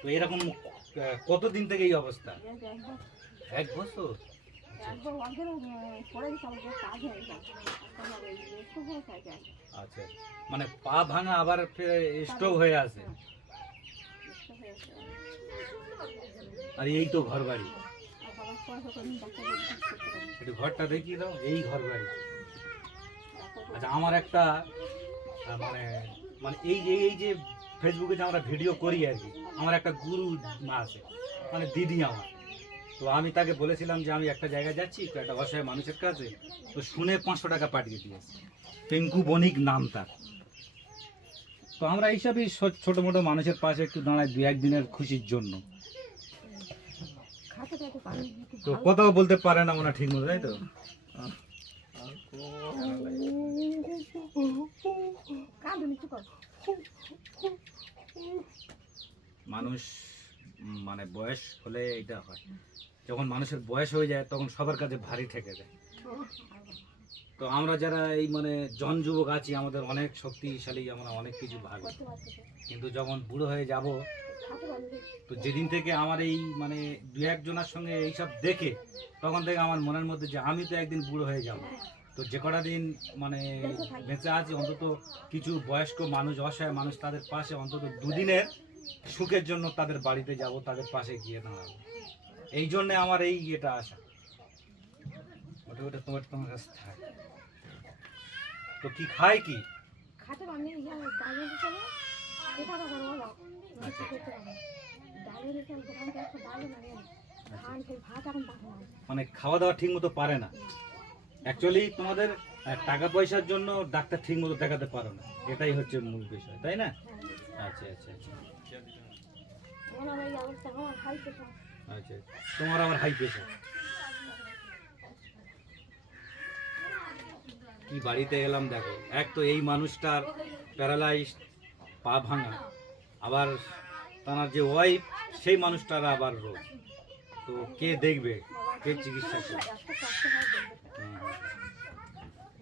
তো এরকম কতদিন থেকে এই অবস্থা? 1 বছর। আচ্ছা, মানে পা ভাঙা আবার স্ট্রোক হয়ে আছে। আর এই তো ঘর বাড়ি, একটু ঘরটা দেখিয়ে দাও, এই ঘর বাড়ি। আচ্ছা, আমার একটা মানে মানে এই যে ফেসবুকে যে আমরা ভিডিও করি আর কি, আমার একটা গুরু মা আছে, মানে দিদি আমার। তো আমি তাকে বলেছিলাম যে আমি একটা জায়গায় যাচ্ছি, তো একটা অসহায় মানুষের কাছে, তো শুনে 500 টাকা পাঠিয়ে দিয়েছে। টেঙ্কু বণিক নাম তার। তো আমরা এইসবই ছোট মোটো মানুষের পাশে একটু দাঁড়াই 2-1 দিনের খুশির জন্য। তো কথাও বলতে পারে না মনে ঠিক মতো, তাই তো? মানুষ মানে বয়স হলে এটা হয়, যখন মানুষের বয়স হয়ে যায় তখন সবার কাছে ভারী ঠেকে যায়। তো আমরা যারা এই মানে জন যুবক আছি, আমাদের অনেক শক্তিশালী, আমরা অনেক কিছু ভালো, কিন্তু যখন বুড়ো হয়ে যাব, তো যেদিন থেকে আমার এই মানে 2-1 জনের সঙ্গে এইসব দেখে, তখন থেকে আমার মনের মধ্যে যে আমি তো একদিন বুড়ো হয়ে যাব, তো যে কটা দিন মানে বেঁচে আছি, অন্তত কিছু বয়স্ক মানুষ, অসহায় মানুষ, তাদের পাশে অন্তত 2 দিনের সুখের জন্য তাদের বাড়িতে যাব, তাদের পাশে গিয়ে দাঁড়াবো। এই জন্যে আমার এই এটা আসা। ওটা ওটা তোমার তোমার কাছে থাক। তো কি খায় কি? মানে খাওয়া দাওয়া ঠিক মতো পারে না। অ্যাকচুয়ালি তোমাদের টাকা পয়সার জন্য ডাক্তার ঠিক মতো দেখাতে পারো না, এটাই হচ্ছে মূল বিষয়, তাই না? আচ্ছা আচ্ছা আচ্ছা আচ্ছা, তোমার আবার হাই প্রেশার। কি বাড়িতে এলাম দেখো, এক তো এই মানুষটার প্যারালাইজ, পা ভাঙা, আবার তার যে ওয়াইফ, সেই মানুষটার আবার রোগ। তো কে দেখবে, কে চিকিৎসা করবে?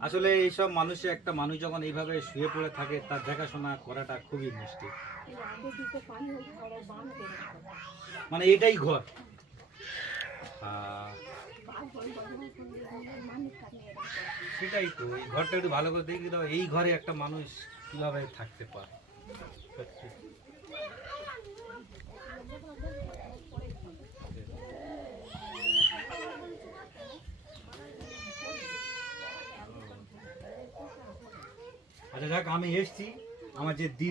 আসলে এইসব মানুষে, একটা মানুষ যখন এইভাবে শুয়ে পড়ে থাকে, তার দেখাশোনা করাটা খুবই মুশকিল। মানে এটাই ঘর। সেটাই তো, এই ঘরটা একটু ভালো করে দেখে দাও, এই ঘরে একটা মানুষ কিভাবে থাকতে পারে। সত্যি। আচ্ছা যাক, আমি এসছি, আমার যে দিদি